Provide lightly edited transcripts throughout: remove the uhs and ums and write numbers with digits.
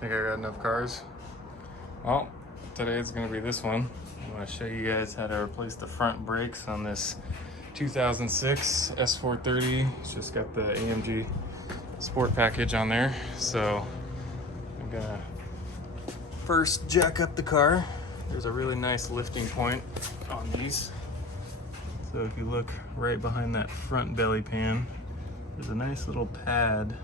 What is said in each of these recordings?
Think I got enough cars? Well, today it's going to be this one. I'm going to show you guys how to replace the front brakes on this 2006 S430. It's just got the AMG Sport Package on there. So I'm going to first jack up the car. There's a really nice lifting point on these. So if you look right behind that front belly pan, there's a nice little pad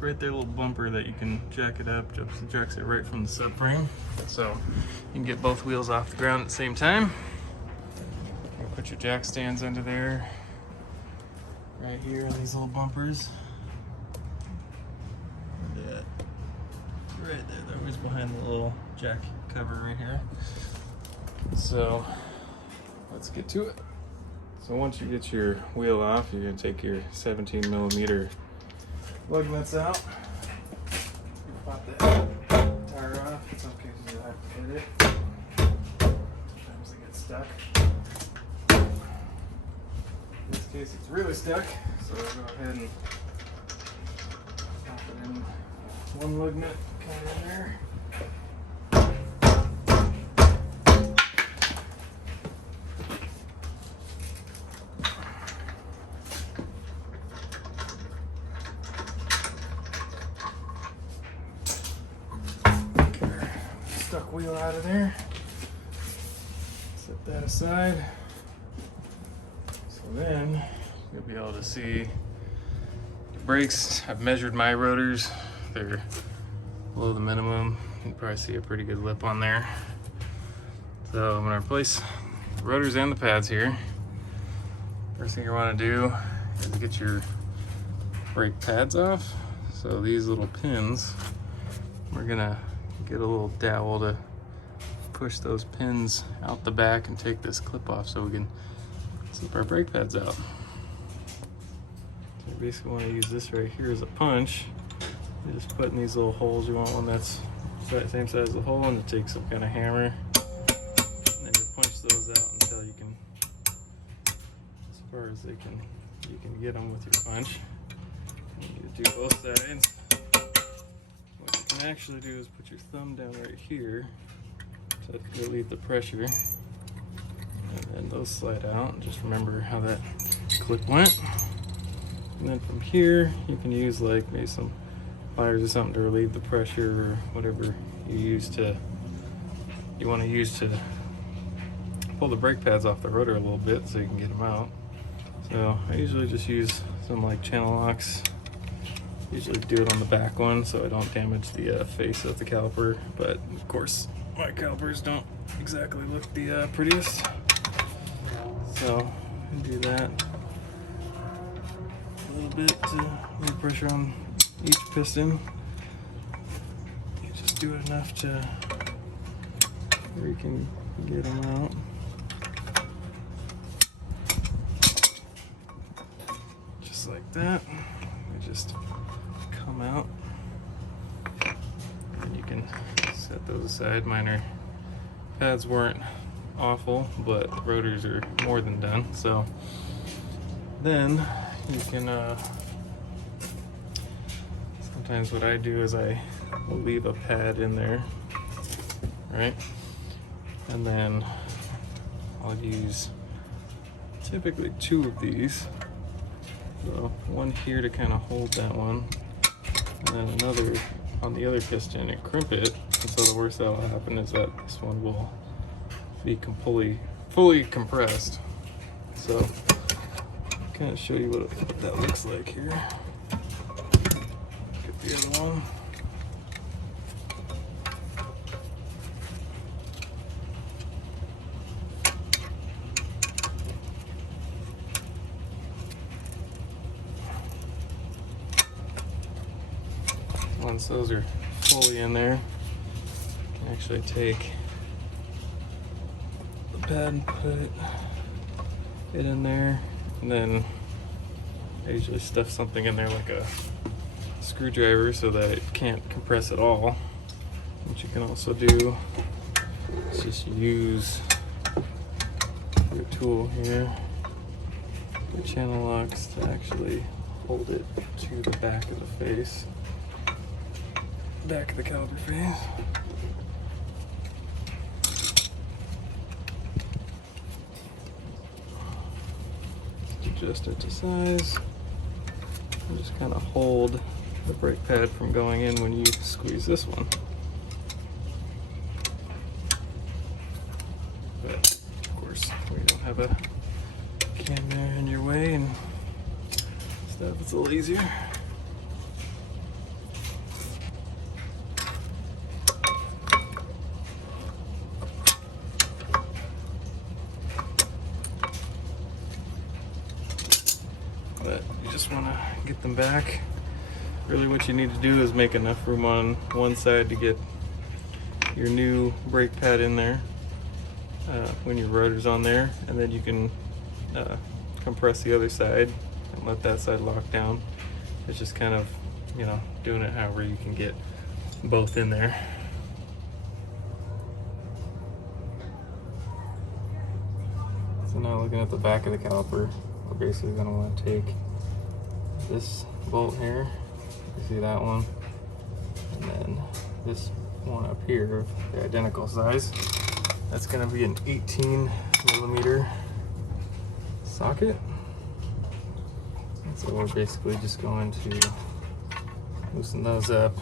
right there, a little bumper that you can jack it up, jacks it right from the subframe. So you can get both wheels off the ground at the same time. You put your jack stands under there, right here on these little bumpers. Yeah, right there, they're always behind the little jack cover right here. So let's get to it. So once you get your wheel off, you're gonna take your 17mm lug nuts out. You pop that tire off. In some cases you'll have to hit it. Sometimes they get stuck. In this case it's really stuck, so I'll go ahead and pop it in. One lug nut kind of in there. Stuck wheel out of there. Set that aside. So then you'll be able to see the brakes. I've measured my rotors. They're below the minimum. You can probably see a pretty good lip on there. So I'm gonna replace the rotors and the pads here. First thing you wanna do is get your brake pads off. So these little pins, we're gonna get a little dowel to push those pins out the back and take this clip off so we can slip our brake pads out. So you basically want to use this right here as a punch. You just put in these little holes. You want one that's same size as the hole, and to take some kind of hammer, and then you punch those out until you can, as far as you can get them with your punch. And you do both sides. What you can actually do is put your thumb down right here to relieve the pressure, and then those slide out. And just remember how that clip went. And then from here you can use like maybe some pliers or something to relieve the pressure, or whatever you want to use to pull the brake pads off the rotor a little bit so you can get them out. So I usually just use some like channel locks. Usually do it on the back one so I don't damage the face of the caliper, but of course my calipers don't exactly look the prettiest. So I do that a little bit to relieve pressure on each piston. You just do it enough to where you can get them out. Just like that. I just come out, and you can set those aside. Pads weren't awful, but the rotors are more than done. So then you can sometimes what I do is I will leave a pad in there, right? And then I'll use typically 2 of these. So one here to kind of hold that one, and then another on the other piston and crimp it. And so the worst that will happen is that this one will be fully compressed. So kind of show you what that looks like here. Get the other one. Once those are fully in there, you can actually take the pad and put it in there, and then I usually stuff something in there like a screwdriver so that it can't compress at all. What you can also do is just use your tool here, the channel locks, to actually hold it to the back of the face. back of the caliper face. Adjust it to size and just kind of hold the brake pad from going in when you squeeze this one. But of course, we don't have a camera in your way and stuff, it's a little easier. But you just want to get them back. Really what you need to do is make enough room on one side to get your new brake pad in there when your rotor's on there, and then you can compress the other side and let that side lock down. It's just kind of, you know, doing it however you can get both in there. So now looking at the back of the caliper, we're basically going to want to take this bolt here, you see that one, and then this one up here, the identical size. That's going to be an 18mm socket. And so we're basically just going to loosen those up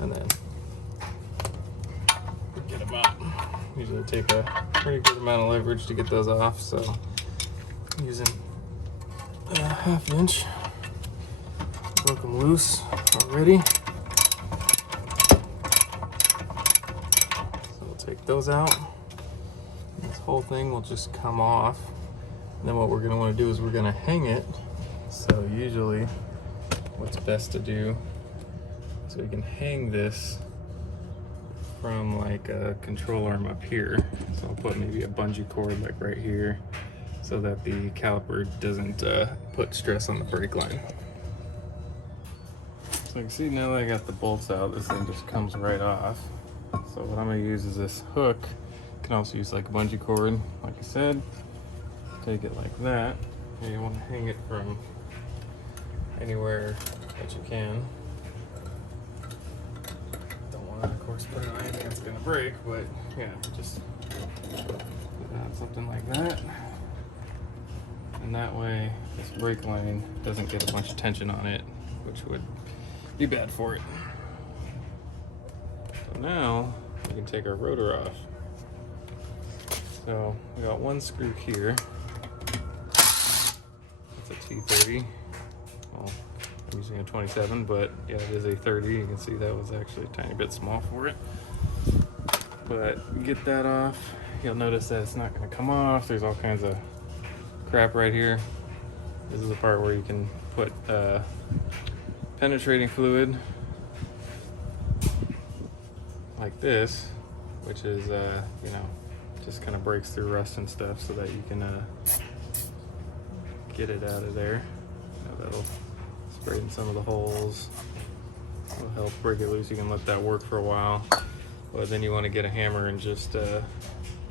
and then get them out. Usually take a pretty good amount of leverage to get those off, so using a 1/2 inch, broke them loose already. So we'll take those out. This whole thing will just come off. And then what we're going to want to do is we're going to hang it. So usually what's best to do, so you can hang this from like a control arm up here. So I'll put maybe a bungee cord like right here, so that the caliper doesn't put stress on the brake line. So you can see now that I got the bolts out, this thing just comes right off. So what I'm going to use is this hook. You can also use like a bungee cord, like I said. Take it like that. And you want to hang it from anywhere that you can. Don't want to, of course, put it on anything that's going to break, but yeah, just put it on something like that. And that way, this brake line doesn't get a bunch of tension on it, which would be bad for it. So now, we can take our rotor off. So, we got one screw here. It's a T30. Well, I'm using a 27, but yeah, it is a 30. You can see that was actually a tiny bit small for it. But get that off. You'll notice that it's not going to come off. There's all kinds of crap right here. This is the part where you can put penetrating fluid like this, which is you know, just kind of breaks through rust and stuff, so that you can get it out of there. That'll spray in some of the holes. It'll help break it loose. You can let that work for a while, but then you want to get a hammer and just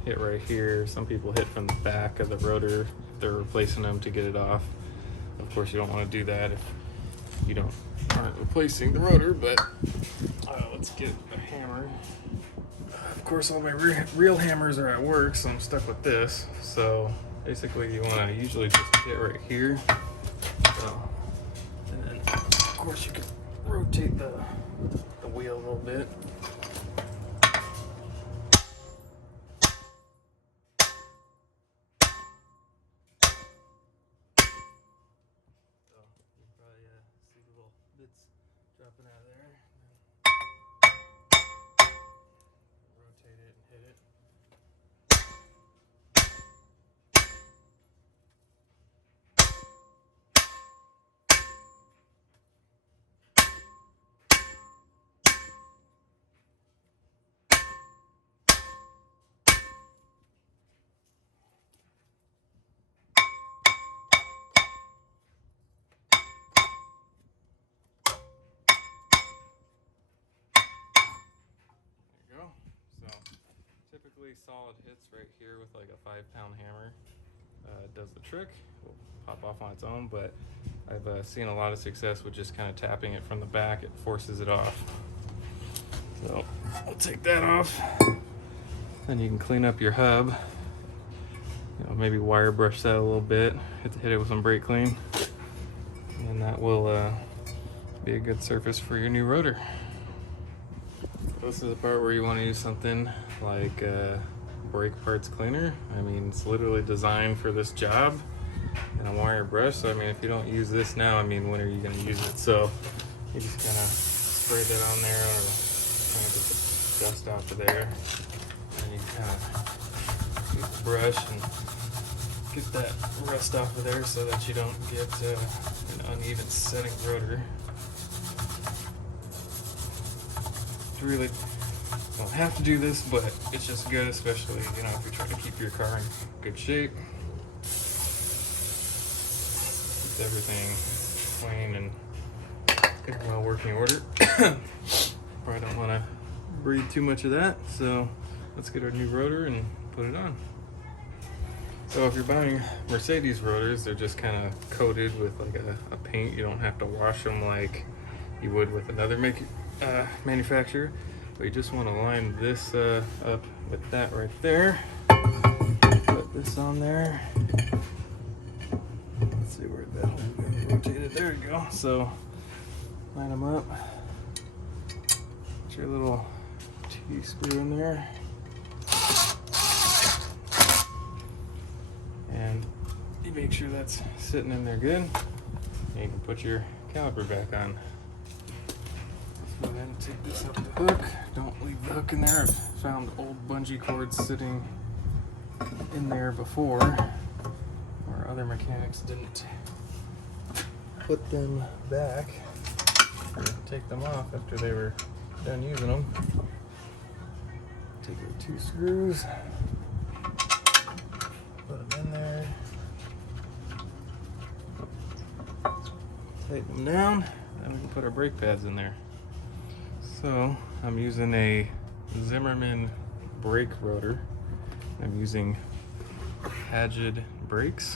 hit right here. Some people hit from the back of the rotor. They're replacing them to get it off. Of course, you don't want to do that if you aren't replacing the rotor, but let's get a hammer. Of course, all my real hammers are at work, so I'm stuck with this. So basically, you want to usually just hit right here. So, and then, of course, you can rotate the wheel a little bit. Bits dropping out of there. Rotate it and hit it. Typically solid hits right here with like a 5-pound hammer does the trick. Will pop off on its own, but I've seen a lot of success with just kind of tapping it from the back. It forces it off. So I'll take that off. Then you can clean up your hub. You know, maybe wire brush that a little bit. Hit it with some brake clean, and that will be a good surface for your new rotor. This is the part where you want to use something like brake parts cleaner. I mean, it's literally designed for this job, and a wire brush. So I mean, if you don't use this now, I mean, when are you going to use it? So you just kind of spray that on there, or kind of get the dust off of there, and you kind of use the brush and get that rust off of there so that you don't get an uneven setting rotor. You really don't have to do this, but it's just good, especially, you know, if you're trying to keep your car in good shape. Keep everything clean and good and well working order. Probably don't want to breathe too much of that, so let's get our new rotor and put it on. So if you're buying Mercedes rotors, they're just kind of coated with like a paint. You don't have to wash them like you would with another manufacturer. But you just want to line this up with that right there. Put this on there. Let's see where that will rotate it. There we go. So line them up. Put your little T-screw in there. And you make sure that's sitting in there good. And you can put your caliper back on. Let's go ahead and take this up the hook. Don't leave the hook in there. I've found old bungee cords sitting in there before, where other mechanics didn't put them back or take them off after they were done using them. Take your 2 screws. Put them in there, tighten them down, and we can put our brake pads in there. So I'm using a Zimmerman brake rotor. I'm using Paget brakes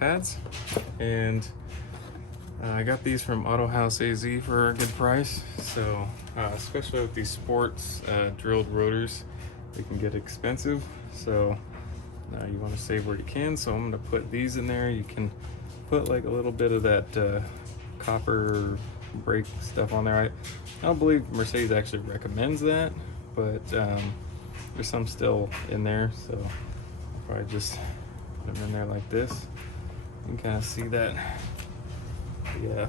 pads, and I got these from Auto House AZ for a good price. So especially with these sports drilled rotors, they can get expensive. So you want to save where you can, so I'm going to put these in there. You can put like a little bit of that copper brake stuff on there. I don't believe Mercedes actually recommends that, but there's some still in there, so I'll probably just put them in there like this. You can kind of see that the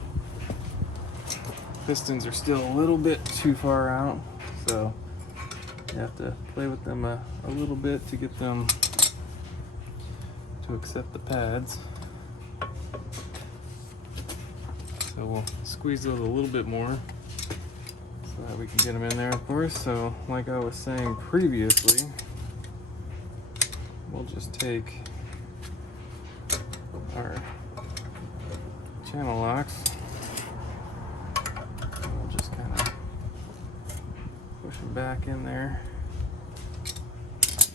pistons are still a little bit too far out, so you have to play with them a little bit to get them to accept the pads. So we'll squeeze those a little bit more so that we can get them in there, of course. So like I was saying previously, we'll just take our channel locks, and we'll just kind of push them back in there.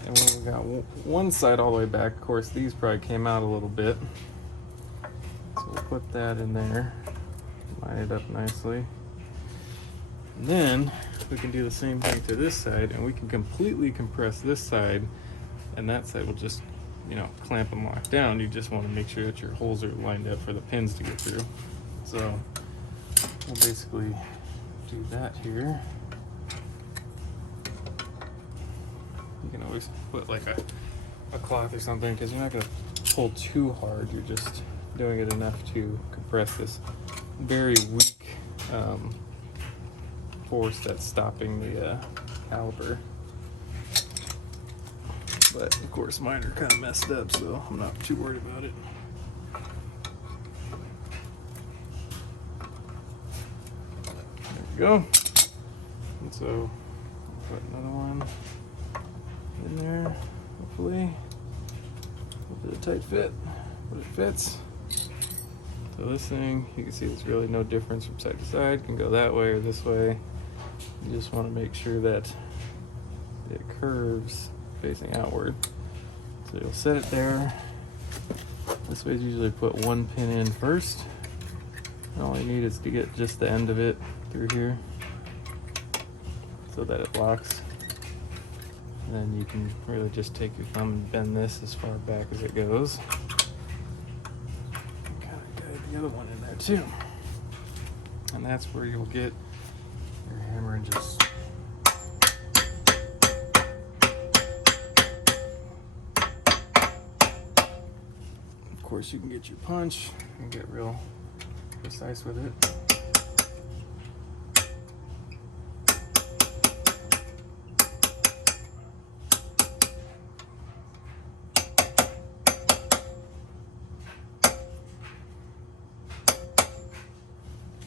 And when we got one side all the way back, of course these probably came out a little bit, so we'll put that in there, line it up nicely, and then we can do the same thing to this side, and we can completely compress this side, and that side will just, you know, clamp and lock down. You just want to make sure that your holes are lined up for the pins to get through. So we'll basically do that here. You can always put like a cloth or something, because you're not going to pull too hard. You're just doing it enough to compress this very weak force that's stopping the caliper. But of course mine are kind of messed up, so I'm not too worried about it. There we go. And so put another one in there, hopefully. A little bit of tight fit, but it fits. So this thing, you can see there's really no difference from side to side. It can go that way or this way. You just want to make sure that it curves facing outward. So you'll set it there. This way is usually put one pin in first, And all you need is to get just the end of it through here so that it locks. And then you can really just take your thumb and bend this as far back as it goes. Kind of guide the other one in there too. And that's where you'll get your hammer and just of course you can get your punch and get real precise with it.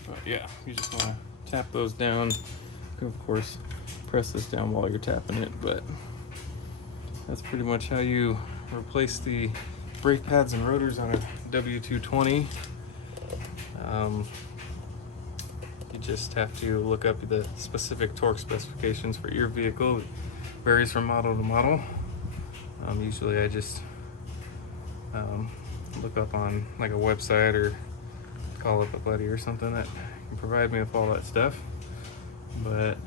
But yeah, you just want to tap those down. You can of course press this down while you're tapping it, but that's pretty much how you replace the brake pads and rotors on a W220. You just have to look up the specific torque specifications for your vehicle. It varies from model to model. Usually I just look up on like a website or call up a buddy or something that can provide me with all that stuff. But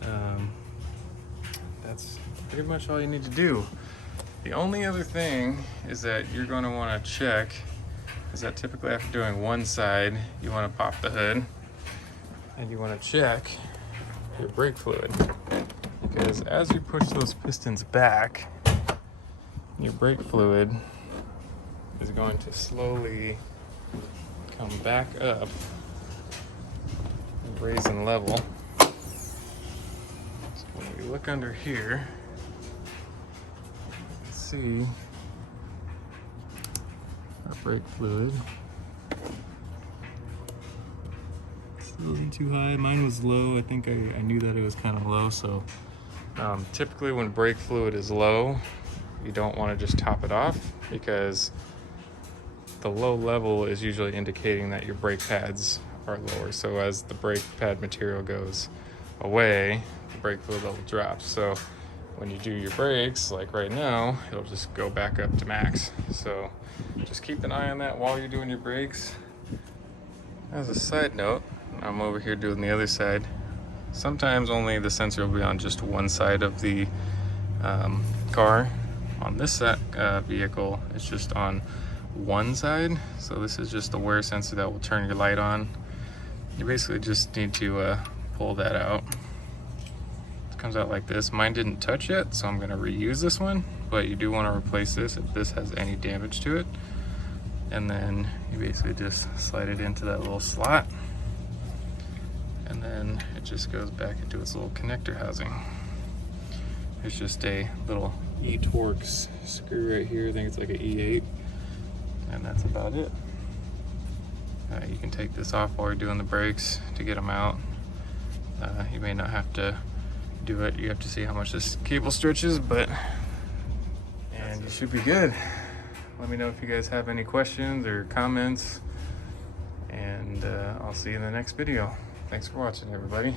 that's pretty much all you need to do. The only other thing is that you're going to want to check is that typically after doing one side, you want to pop the hood and you want to check your brake fluid, because as you push those pistons back, your brake fluid is going to slowly come back up and raise in level. So when we look under here, you can see our brake fluid. It's a little too high. Mine was low. I think I knew that it was kind of low. So typically when brake fluid is low, you don't want to just top it off, because the low level is usually indicating that your brake pads are lower. So as the brake pad material goes away, the brake fluid level drops. So when you do your brakes, like right now, it'll just go back up to max. So just keep an eye on that while you're doing your brakes. As a side note, I'm over here doing the other side. Sometimes only the sensor will be on just one side of the car. On this vehicle, it's just on one side. So this is just the wear sensor that will turn your light on. You basically just need to pull that out. It comes out like this. Mine didn't touch yet, so I'm going to reuse this one, but you do want to replace this if this has any damage to it. And then you basically just slide it into that little slot, and then it just goes back into its little connector housing. There's just a little E-Torx screw right here. I think it's like an E8, and that's about it. You can take this off while you're doing the brakes to get them out. You may not have to do it. You have to see how much this cable stretches, but and you should be good. Let me know if you guys have any questions or comments, and I'll see you in the next video. Thanks for watching, everybody.